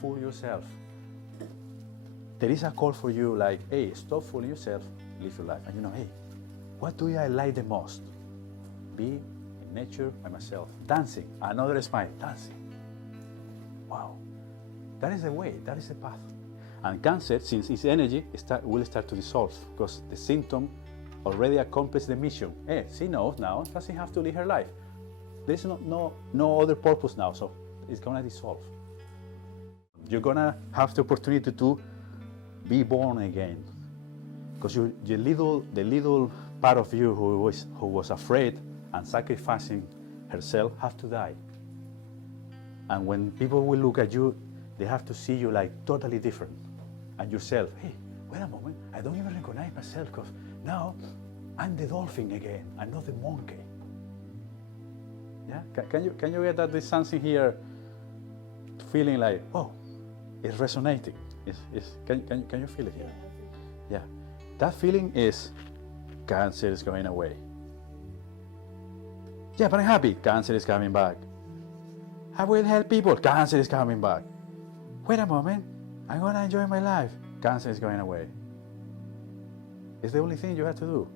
fool yourself. There is a call for you like, hey, stop fooling yourself, live your life. And you know, hey, what do I like the most? Be in nature by myself. Dancing, another smile, dancing. Wow, that is the way, that is the path. And Cancer, since its energy, will start to dissolve because the symptom already accomplished the mission. Hey, she knows now, doesn't have to live her life. There's no other purpose now, so it's gonna dissolve. You're gonna have the opportunity to be born again, because the little part of you who was afraid and sacrificing herself have to die. And when people will look at you, they have to see you like totally different. And yourself, hey, wait a moment, I don't even recognize myself because now I'm the dolphin again, I'm not the monkey. Yeah, can you get that there's something here feeling like, oh, it's resonating. Can you feel it here? Yeah, that feeling is Cancer is going away. Yeah, but I'm happy, Cancer is coming back. I will help people, Cancer is coming back. Wait a moment, I'm gonna enjoy my life, Cancer is going away. It's the only thing you have to do.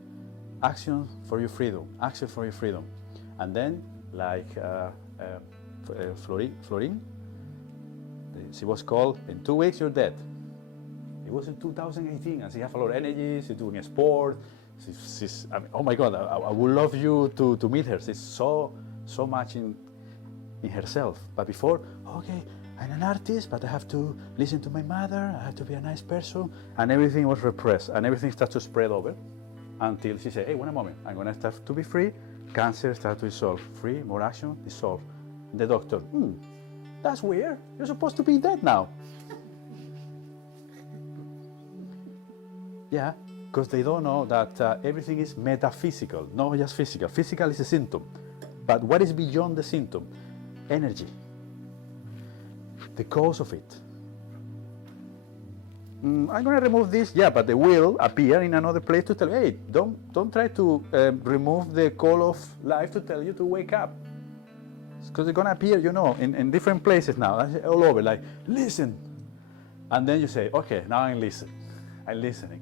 Action for your freedom, action for your freedom. And then, like Florine, she was called, in 2 weeks you're dead. It was in 2018 and she has a lot of energy, she's doing a sport. I mean, oh my God, I would love you to meet her. She's so much in herself. But before, okay, I'm an artist, but I have to listen to my mother, I have to be a nice person, and everything was repressed, and everything started to spread over until she said, hey, wait a moment, I'm gonna start to be free, Cancer started to dissolve, free, more action, dissolve. The doctor, that's weird, you're supposed to be dead now. Yeah, because they don't know that everything is metaphysical, not just physical. Physical is a symptom, but what is beyond the symptom? Energy. The cause of it. I'm going to remove this, yeah, but they will appear in another place to tell you, hey, don't try to remove the call of life to tell you to wake up. Because they're going to appear, you know, in different places now, all over, like, listen. And then you say, okay, now I'm listening. I'm listening.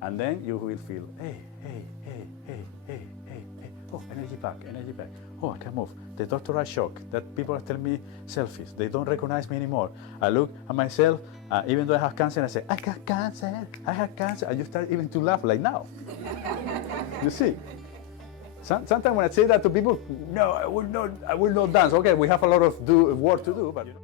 And then you will feel, hey, oh, energy back. Oh, I can move. The doctor are shocked that people are telling me selfies. They don't recognize me anymore. I look at myself, even though I have cancer, I say, I have cancer. And you start even to laugh like now. You see? Sometimes when I say that to people, no, I will not dance. Okay, we have a lot of work to do, but you know.